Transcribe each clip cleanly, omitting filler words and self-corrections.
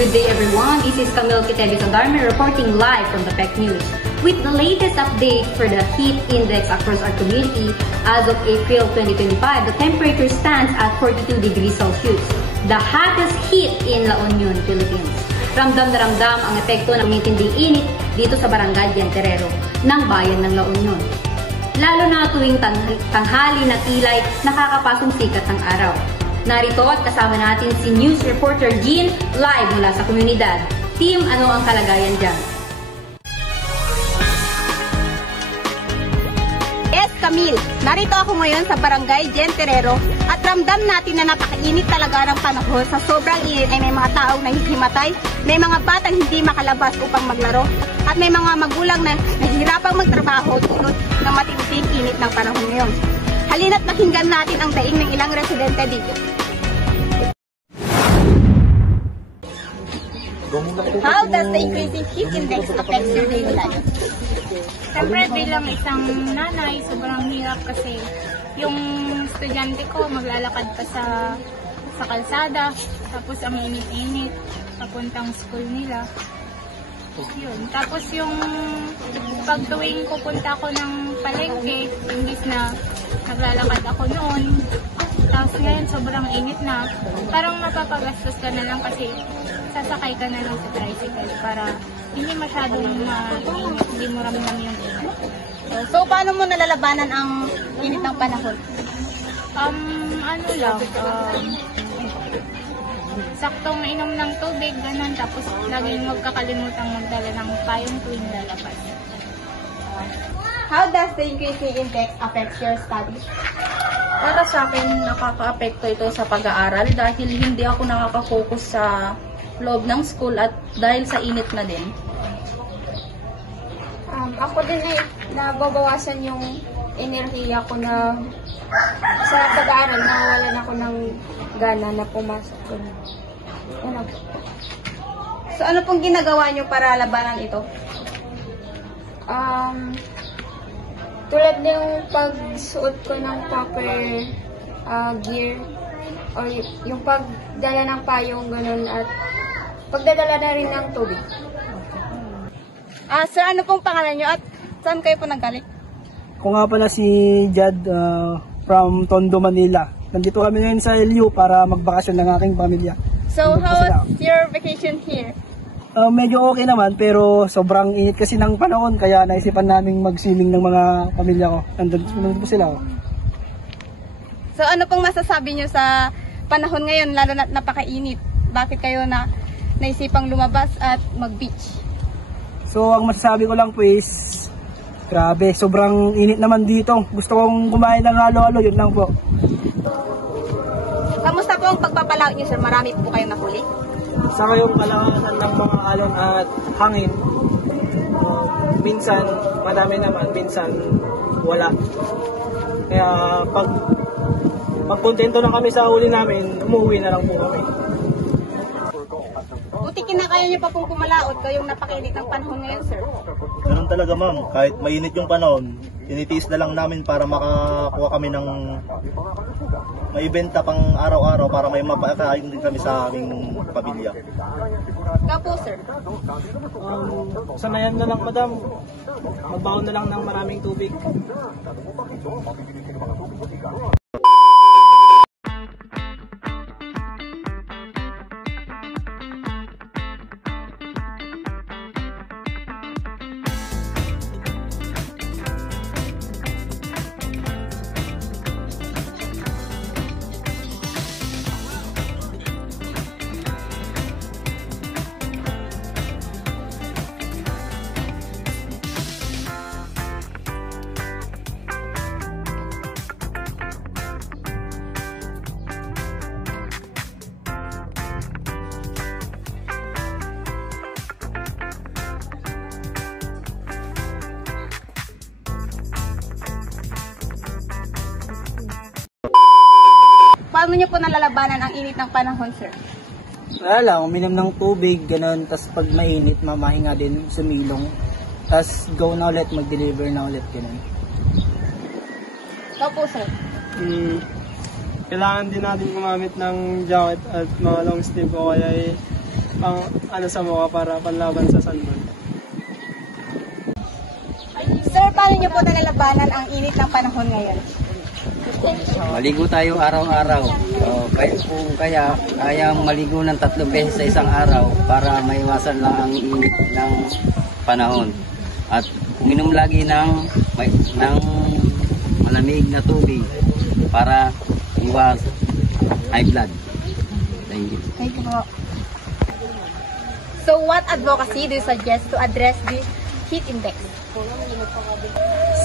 Good day everyone, this is Camille Quitelis Adarme reporting live from the PEC News. With the latest update for the heat index across our community, as of April 2025, the temperature stands at 42 degrees Celsius, the hottest heat in La Union, Philippines. Ramdam na ramdam ang epekto ng matinding init dito sa Barangay Dianterero ng bayan ng La Union. Lalo na tuwing tanghali na tilay nakakapasong sikat ng araw. Narito at kasama natin si News Reporter Jean live mula sa komunidad. Team, ano ang kalagayan dyan? Yes, Camille. Narito ako ngayon sa Barangay Dianterero at ramdam natin na napakainit talaga ng panahon. Sa sobrang init ay may mga taong nahihimatay, may mga batang hindi makalabas upang maglaro, at may mga magulang na nahihirapang magtrabaho dulot ng matinding init ng panahon ngayon. Halina't pakinggan natin ang daing ng ilang residente dito. How does the increasing heat index affect your daily life? Siyempre bilang isang nanay, sobrang hirap kasi yung estudyante ko maglalakad pa sa kalsada, tapos ang init-init, papuntang school nila. Yun. Tapos yung pag tuwing pupunta ako ng palengke, imbis na naglalakad ako noon, tapos ngayon sobrang init na, parang mapapagastos ka na lang kasi sasakay ka na lang sa tricycle para hindi masyadong mainit, hindi mo ramdam yung init. So, paano mo nalalabanan ang init ng panahon? Saktong inom ng tubig, ganun, tapos laging huwag kakalimutan magdala ng payong tuwing lalabas. How does the increasing index affect your studies? Para sa akin, nakaka-apekto ito sa pag-aaral dahil hindi ako nakaka-focus sa loob ng school at dahil sa init na din. Ako din ay nababawasan yung enerhiya ko na sa pag-aaral, nawawalan ako ng gana na pumasok. So, ano pong ginagawa nyo para labanan ito? Tulad ng pagsuot ko ng proper gear o yung pagdala ng payong ganun at pagdadala na rin ng tubig. Sir, ano pong pangalan nyo at saan kayo po nanggaling? Ako nga pala si Jad from Tondo, Manila. Nandito kami ngayon sa LU para magbakasyon ng aking pamilya. So, how was your vacation here? Medyo okay naman pero sobrang init kasi ng panahon kaya naisipan naming mag-swimming ng mga pamilya ko. Nandun po sila. So, ano pong masasabi nyo sa panahon ngayon lalo na napakainit? Bakit kayo naisipang lumabas at mag-beach? So, ang masasabi ko lang po is grabe, sobrang init naman dito. Gusto kong kumain ng halo-halo, yun lang po. Kamusta po ang pagpapalaot nyo, sir? Marami po kayong nahuli? Sa kayong kalanganan ng mga alon at hangin, minsan madami naman, minsan wala. Kaya pag kontento lang kami sa huli namin, umuwi na lang po kami. Buti kinakaya nyo pa pong pumalaot kayong napakainit ng panahon ngayon, sir? Ganun talaga, ma'am. Kahit mainit yung panahon, tinitiis na lang namin para makakuha kami ng maibenta pang araw-araw para may mapakain din kami sa aming pamilya. Kapo, sir? Sanayan na lang, madam. Magbaon na lang ng maraming tubig. Paano nyo po nalalabanan ang init ng panahon, sir? Wala lang, uminom ng tubig, ganun. Tapos pag mainit, mamahinga din, sumilong. Tapos go na ulit, mag-deliver na ulit, ganun. Opo, sir. Kailangan din natin gumamit ng jacket at mga long sleeve o kaya sa mukha para panlaban sa sunburn. Sir, paano niyo po nalalabanan ang init ng panahon ngayon? Maligo tayo araw-araw. Kung kaya maligo ng 3 beses sa isang araw para maiwasan lang ang init ng panahon. At uminom lagi ng malamig na tubig para iwas high blood. Thank you. Thank you po. So, what advocacy do you suggest to address the heat index?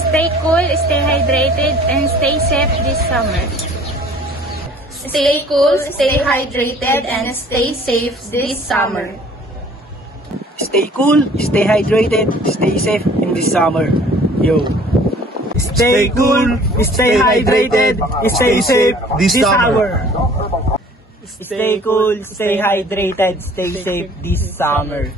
Stay cool, stay hydrated, and stay safe this summer. Stay cool, stay hydrated, and stay safe this summer. Stay cool, stay hydrated, stay safe in this summer. Yo. Stay cool, stay hydrated, stay safe this summer. Stay cool, stay hydrated, stay safe this summer.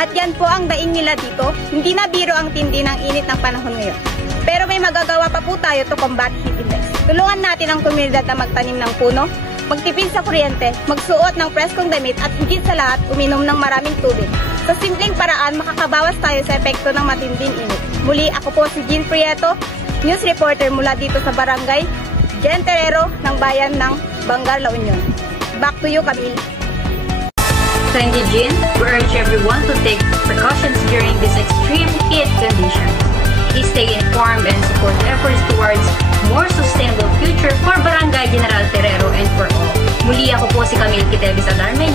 At yan po ang daing nila dito. Hindi na biro ang tindi ng init ng panahon ngayon. Pero may magagawa pa po tayo to combat heat index. Tulungan natin ang komunidad na magtanim ng puno, magtipid sa kuryente, magsuot ng preskong damit at higit sa lahat, uminom ng maraming tubig. Sa simpleng paraan, makakabawas tayo sa epekto ng matinding init. Muli, ako po si Jean Prieto, news reporter mula dito sa Barangay Genterero ng Bayan ng Bangar, La Union. Back to you, Camille. Thank you, Jean. We urge everyone to take precautions during these extreme heat conditions. Stay informed and support efforts towards more sustainable future for Barangay General Terrero and for all. Muli ako po si Camille Quitevis Alarme,